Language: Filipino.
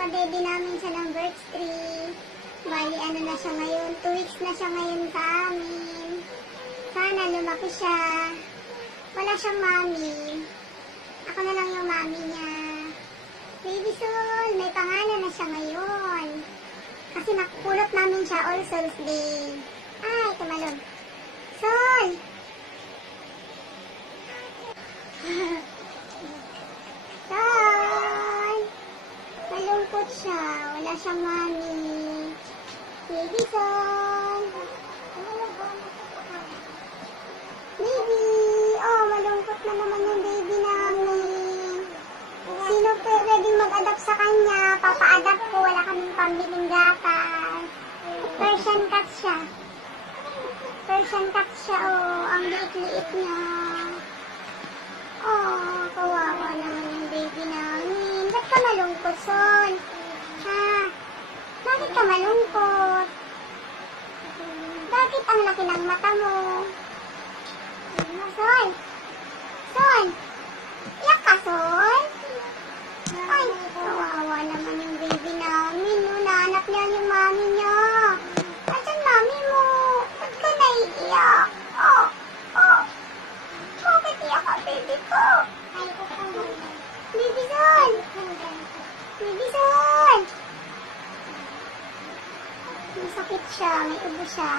Pinapa-baby namin siya ng birth tree. Bali, ano na siya ngayon? 2 weeks na siya ngayon sa amin. Sana lumaki siya. Wala siyang mami. Ako na lang yung mami niya. Baby Sol, may pangalan na siya ngayon. Kasi nakupulot namin siya All Souls Day. Ay, tumalon. Sol! Sol! Malungkot siya. Wala siyang mami. Baby Sol! Baby! Oh, malungkot na naman yung baby namin. Sino pwedeng mag-adapt sa kanya? Papa-adapt ko. Wala kaming pambiling gatas. Persian cat siya. Persian cat siya, oh. Ang liit-liit niya. Oh, kawawa naman yung baby namin. Ba't ka malungkot, Sol? Ha? Bakit ka malungkot? Bakit ang laki ng mata mo? Sol? Sol? Iyak ka, Sol? Ay, kawawa naman yung baby namin. No? Nahanap niya yung mami niya. Asan mami mo? Ba't ka naiiyak? Oh, oh. Bakit iyak ka, baby ko? Baby Sol! Baby Sol! Masakit siya. May ubo siya.